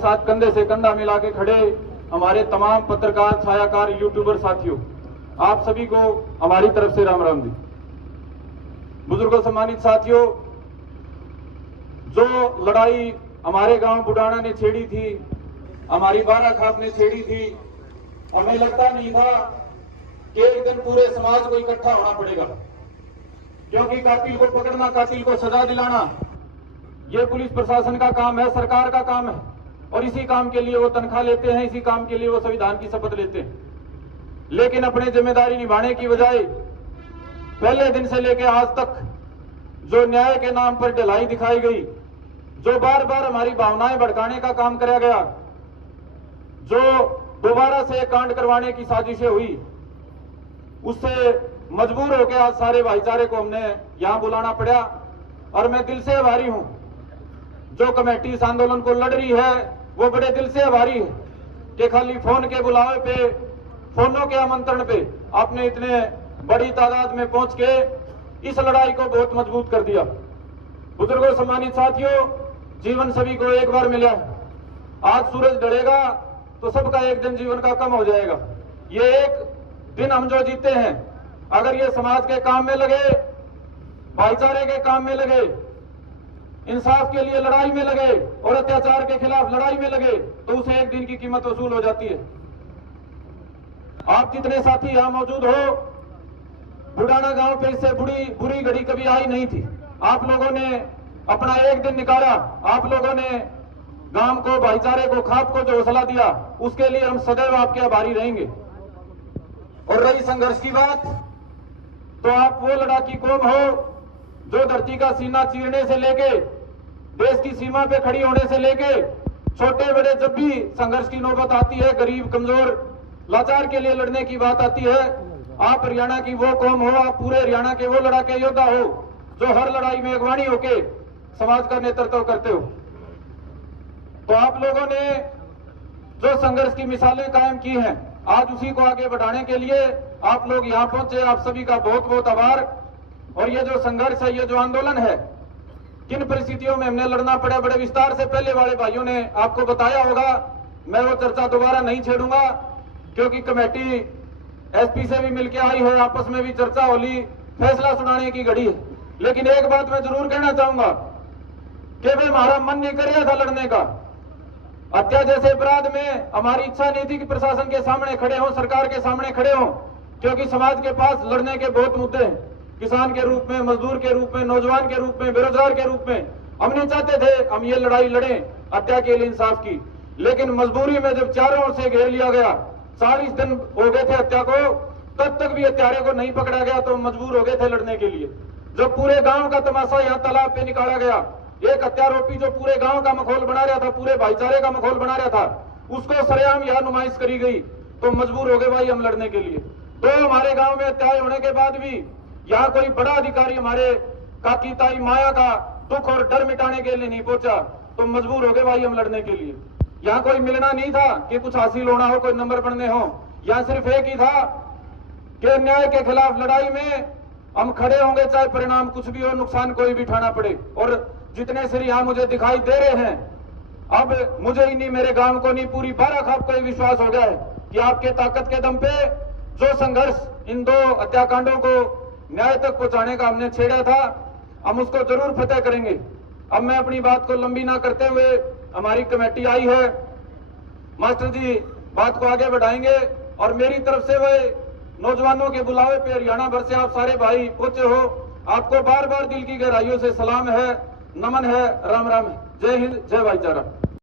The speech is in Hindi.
साथ कंधे से कंधा मिला के खड़े हमारे तमाम पत्रकार, छायाकार, यूट्यूबर साथियों, आप सभी को हमारी तरफ से राम राम जी। बुजुर्गों, सम्मानित साथियों, जो लड़ाई हमारे गांव बुडाना ने छेड़ी थी, हमारी बाराखाप ने छेड़ी थी, हमें लगता नहीं था कि एक दिन पूरे समाज को इकट्ठा होना पड़ेगा, क्योंकि कातिल को पकड़ना, कातिल को सजा दिलाना ये पुलिस प्रशासन का काम है, सरकार का काम है, और इसी काम के लिए वो तनख्वाह लेते हैं, इसी काम के लिए वो संविधान की शपथ लेते हैं। लेकिन अपने जिम्मेदारी निभाने की बजाय पहले दिन से लेकर आज तक जो न्याय के नाम पर ढिलाई दिखाई गई, जो बार बार हमारी भावनाएं भड़काने का काम किया गया, जो दोबारा से कांड करवाने की साजिशें हुई, उससे मजबूर होकर आज सारे भाईचारे को हमने यहां बुलाना पड़ा। और मैं दिल से आभारी हूं, जो कमेटी इस आंदोलन को लड़ रही है वो बड़े दिल से आभारी है कि खाली फोन के बुलावे पे, फोनों के आमंत्रण पे आपने इतने बड़ी तादाद में पहुंच के इस लड़ाई को बहुत मजबूत कर दिया। बुजुर्गों, सम्मानित साथियों, जीवन सभी को एक बार मिला है। आज सूरज ढलेगा तो सबका एक दिन जीवन का कम हो जाएगा। ये एक दिन हम जो जीते हैं, अगर ये समाज के काम में लगे, भाईचारे के काम में लगे, इंसाफ के लिए लड़ाई में लगे और अत्याचार के खिलाफ लड़ाई में लगे, तो उसे एक दिन की कीमत वसूल हो जाती है। आप जितने साथी यहां मौजूद हो, बुडाना गांव पे इससे बुरी घड़ी कभी आई नहीं थी। आप लोगों ने अपना एक दिन निकाला, आप लोगों ने गांव को, भाईचारे को, खाप को जो हौसला दिया, उसके लिए हम सदैव आपके आभारी रहेंगे। और रही संघर्ष की बात, तो आप वो लड़ाकी कौम हो जो धरती का सीना चीरने से लेके, देश की सीमा पे खड़ी होने से लेके, छोटे बड़े जब भी संघर्ष की नौबत आती है, गरीब, कमजोर, लाचार के लिए लड़ने की बात आती है, आप हरियाणा की वो कौम हो, आप पूरे हरियाणा के वो लड़ाके योद्धा हो जो हर लड़ाई में अगवानी होके समाज का नेतृत्व करते हो। तो आप लोगों ने जो संघर्ष की मिसालें कायम की हैं, आज उसी को आगे बढ़ाने के लिए आप लोग यहां पहुंचे, आप सभी का बहुत बहुत आभार। और ये जो संघर्ष है, ये जो आंदोलन है, किन परिस्थितियों में हमने लड़ना पड़ा, बड़े विस्तार से पहले वाले भाइयों ने आपको बताया होगा। मैं वो चर्चा दोबारा नहीं छेड़ूंगा, क्योंकि कमेटी एसपी से भी मिलकर आई है, आपस में भी चर्चा होली, फैसला सुनाने की घड़ी है। लेकिन एक बात मैं जरूर कहना चाहूंगा कि भाई हमारा मन नहीं कर रहा था लड़ने का। हत्या जैसे अपराध में हमारी इच्छा नहीं थी कि प्रशासन के सामने खड़े हों, सरकार के सामने खड़े हों, क्योंकि समाज के पास लड़ने के बहुत मुद्दे हैं। किसान के रूप में, मजदूर के रूप में, नौजवान के रूप में, बेरोजगार के रूप में हम नहीं चाहते थे हम ये लड़ाई लड़ें हत्या के लिए, इंसाफ की। लेकिन मजबूरी में जब चारों ओर से घेर लिया गया, 40 दिन हो गए थे हत्या को, तब तक भी हत्यारे को नहीं पकड़ा गया, तो मजबूर हो गए थे लड़ने के लिए। जो पूरे गांव का तमाशा यहाँ तालाब पे निकाला गया, एक हत्यारोपी जो पूरे गांव का माहौल बना रहा था, पूरे भाईचारे का माहौल बना रहा था, उसको सरेआम यहाँ नुमाइश करी गई, तो मजबूर हो गए भाई हम लड़ने के लिए। तो हमारे गांव में हत्याएं होने के बाद भी यहाँ कोई बड़ा अधिकारी हमारे काकी ताई माया का दुख और डर मिटाने के लिए नहीं पहुंचा, तो मजबूर हो गए भाई हम लड़ने के लिए। यहाँ कोई मिलना नहीं था कि कुछ हासिल होना हो, कोई नंबर बनने हो, यहाँ सिर्फ एक ही था कि न्याय के खिलाफ लड़ाई में हम खड़े होंगे, चाहे परिणाम कुछ भी हो, नुकसान कोई भी उठाना पड़े। और जितने सिर यहाँ मुझे दिखाई दे रहे हैं, अब मुझे ही नहीं, मेरे गांव को नहीं, पूरी बाराखाप को विश्वास हो गया है कि आपके ताकत के दम पे जो संघर्ष इन 2 हत्याकांडों को न्याय तक पहुंचाने का हमने छेड़ा था, हम उसको जरूर फतेह करेंगे। अब मैं अपनी बात को लंबी ना करते हुए, हमारी कमेटी आई है, मास्टर जी बात को आगे बढ़ाएंगे। और मेरी तरफ से वह नौजवानों के बुलावे पे हरियाणा भर से आप सारे भाई पहुंचे हो, आपको बार बार दिल की गहराइयों से सलाम है, नमन है, राम राम है। जय हिंद, जय भाईचारा।